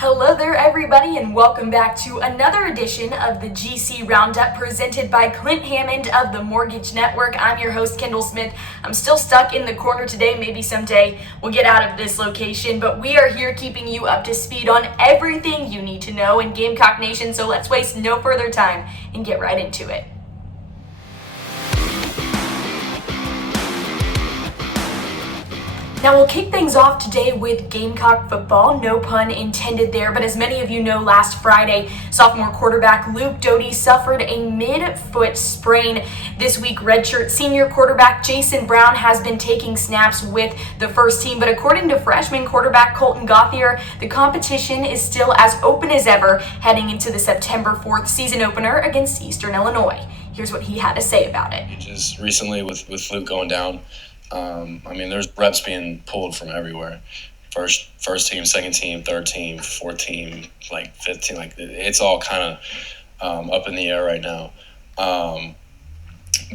Hello there everybody and welcome back to another edition of the GC Roundup presented by Clint Hammond of the Mortgage Network. I'm your host Kendall Smith. I'm still stuck in the corner today. Maybe someday we'll get out of this location, but we are here keeping you up to speed on everything you need to know in Gamecock Nation, so let's waste no further time and get right into it. Now we'll kick things off today with Gamecock football, no pun intended there, but as many of you know, last Friday, sophomore quarterback Luke Doty suffered a mid-foot sprain. This week, redshirt senior quarterback Jason Brown has been taking snaps with the first team, but according to freshman quarterback Colton Gauthier, the competition is still as open as ever heading into the September 4th season opener against Eastern Illinois. Here's what he had to say about it. Just recently with Luke going down, there's reps being pulled from everywhere. First team, second team, third team, fourth team, like fifth team. Like it's all kind of up in the air right now.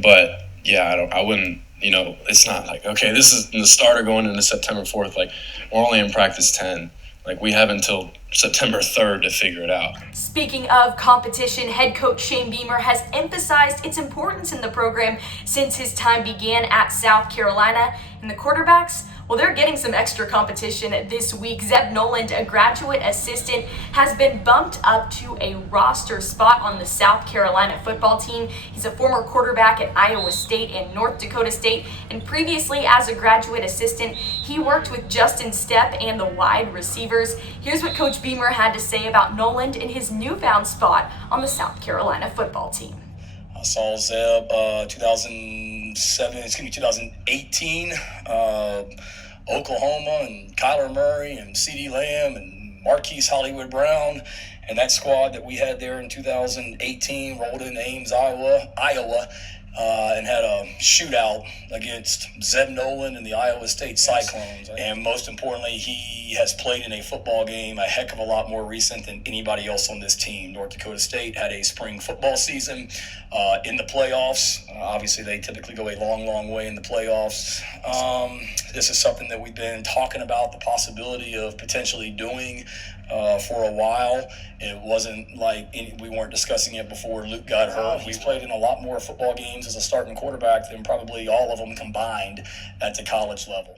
But yeah, I wouldn't. It's not like, okay, this is the starter going into September 4th. Like we're only in practice 10. Like we have until September 3rd to figure it out. Speaking of competition, head coach Shane Beamer has emphasized its importance in the program since his time began at South Carolina. And the quarterbacks, well, they're getting some extra competition this week. Zeb Noland, a graduate assistant, has been bumped up to a roster spot on the South Carolina football team. He's a former quarterback at Iowa State and North Dakota State, and previously as a graduate assistant, he worked with Justin Stepp and the wide receivers. Here's what Coach Beamer had to say about Noland and his newfound spot on the South Carolina football team. I saw Zeb 2018, Oklahoma, and Kyler Murray and CeeDee Lamb and Marquise Hollywood Brown, and that squad that we had there in 2018 rolled into Ames, Iowa, and had a shootout against Zeb Noland and the Iowa State Cyclones. And most importantly, he has played in a football game a heck of a lot more recent than anybody else on this team. North Dakota State had a spring football season in the playoffs. Obviously, they typically go a long, long way in the playoffs. This is something that we've been talking about, the possibility of potentially doing for a while. It wasn't like we weren't discussing it before Luke got hurt. He's played in a lot more football games as a starting quarterback than probably all of them combined at the college level.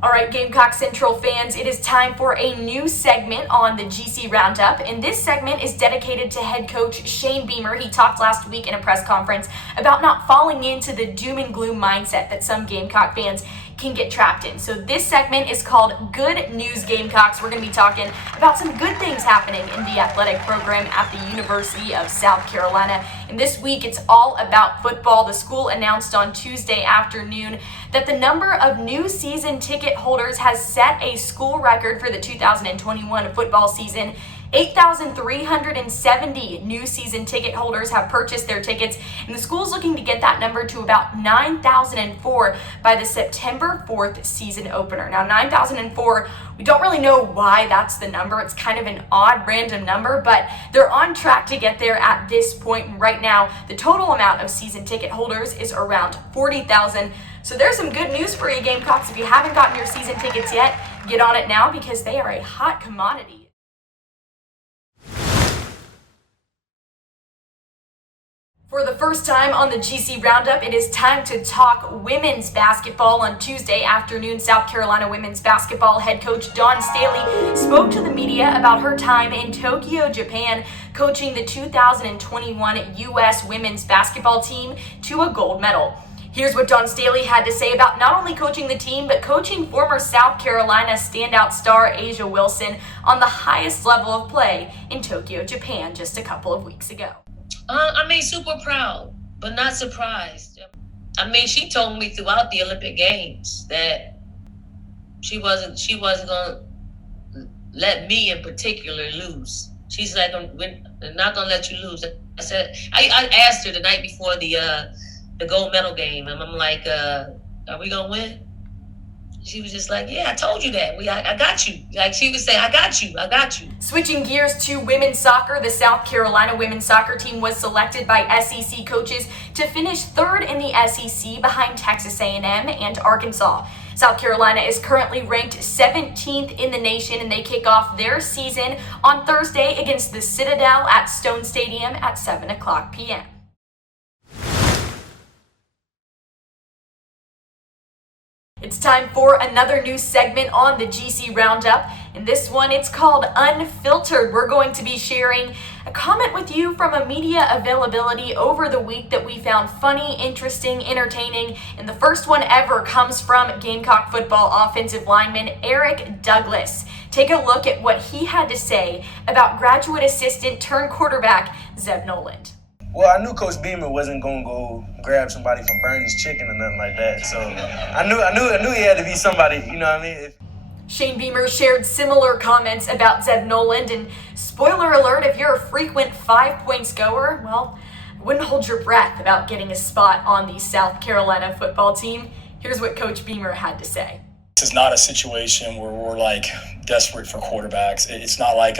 All right, Gamecock Central fans, it is time for a new segment on the GC Roundup, and this segment is dedicated to head coach Shane Beamer. He talked last week in a press conference about not falling into the doom and gloom mindset that some Gamecock fans can get trapped in. So this segment is called Good News Gamecocks. We're going to be talking about some good things happening in the athletic program at the University of South Carolina. And this week, it's all about football. The school announced on Tuesday afternoon that the number of new season ticket holders has set a school record for the 2021 football season. 8,370 new season ticket holders have purchased their tickets, and the school's looking to get that number to about 9,004 by the September 4th season opener. Now, 9,004, we don't really know why that's the number. It's kind of an odd, random number, but they're on track to get there at this point. And right now, the total amount of season ticket holders is around 40,000. So there's some good news for you, Gamecocks. If you haven't gotten your season tickets yet, get on it now because they are a hot commodity. For the first time on the GC Roundup, it is time to talk women's basketball. On Tuesday afternoon, South Carolina women's basketball head coach Dawn Staley spoke to the media about her time in Tokyo, Japan, coaching the 2021 U.S. women's basketball team to a gold medal. Here's what Dawn Staley had to say about not only coaching the team, but coaching former South Carolina standout star Asia Wilson on the highest level of play in Tokyo, Japan, just a couple of weeks ago. Super proud, but not surprised. She told me throughout the Olympic Games that she wasn't gonna let me in particular lose. She's like, we're not gonna let you lose. I said, I asked her the night before the gold medal game, and I'm like, are we gonna win? She was just like, yeah, I told you that. I got you. Like she would say, I got you. Switching gears to women's soccer, the South Carolina women's soccer team was selected by SEC coaches to finish third in the SEC behind Texas A&M and Arkansas. South Carolina is currently ranked 17th in the nation, and they kick off their season on Thursday against the Citadel at Stone Stadium at 7 o'clock p.m. It's time for another new segment on the GC Roundup. In this one, it's called Unfiltered. We're going to be sharing a comment with you from a media availability over the week that we found funny, interesting, entertaining. And the first one ever comes from Gamecock football offensive lineman Eric Douglas. Take a look at what he had to say about graduate assistant turned quarterback Zeb Noland. Well, I knew Coach Beamer wasn't gonna go grab somebody from Bernie's Chicken or nothing like that. So I knew he had to be somebody. You know what I mean? Shane Beamer shared similar comments about Zeb Noland, and spoiler alert: if you're a frequent 5 points goer, well, I wouldn't hold your breath about getting a spot on the South Carolina football team. Here's what Coach Beamer had to say. This is not a situation where we're like desperate for quarterbacks. It's not like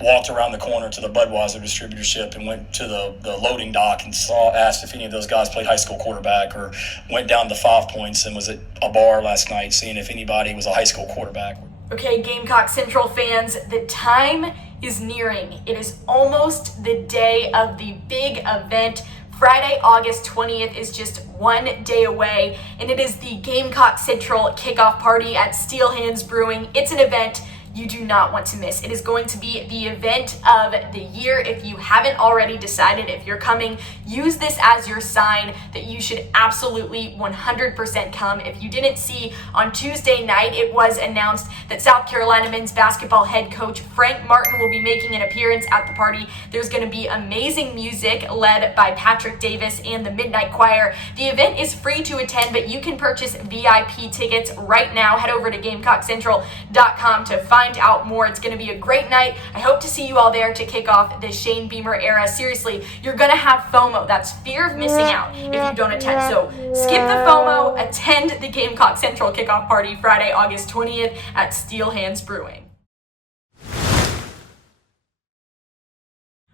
walked around the corner to the Budweiser distributorship and went to the loading dock and asked if any of those guys played high school quarterback, or went down to 5 points and was at a bar last night seeing if anybody was a high school quarterback. Okay, Gamecock Central fans, the time is nearing. It is almost the day of the big event. Friday, August 20th is just 1 day away, and it is the Gamecock Central kickoff party at Steel Hands Brewing. It's an event you do not want to miss. It is going to be the event of the year. If you haven't already decided if you're coming, use this as your sign that you should absolutely 100% come. If you didn't see, on Tuesday night, it was announced that South Carolina men's basketball head coach Frank Martin will be making an appearance at the party. There's going to be amazing music led by Patrick Davis and the Midnight Choir. The event is free to attend, but you can purchase VIP tickets right now. Head over to GamecockCentral.com to find out more. It's going to be a great night. I hope to see you all there to kick off the Shane Beamer era. Seriously, you're going to have FOMO. That's fear of missing out if you don't attend. So skip the FOMO, attend the Gamecock Central kickoff party Friday, August 20th at Steel Hands Brewing.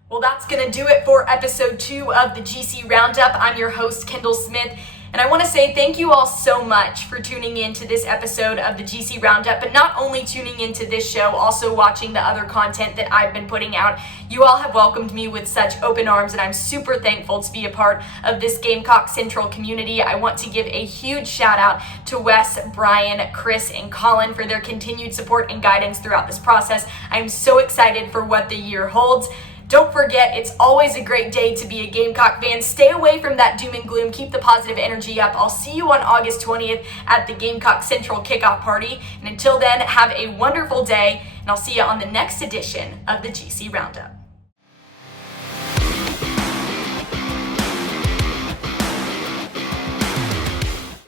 Well, that's going to do it for episode 2 of the GC Roundup. I'm your host, Kendall Smith. And I want to say thank you all so much for tuning in to this episode of the GC Roundup, but not only tuning into this show, also watching the other content that I've been putting out. You all have welcomed me with such open arms, and I'm super thankful to be a part of this Gamecock Central community. I want to give a huge shout out to Wes, Brian, Chris, and Colin for their continued support and guidance throughout this process. I'm so excited for what the year holds. Don't forget, it's always a great day to be a Gamecock fan. Stay away from that doom and gloom. Keep the positive energy up. I'll see you on August 20th at the Gamecock Central kickoff party. And until then, have a wonderful day, and I'll see you on the next edition of the GC Roundup.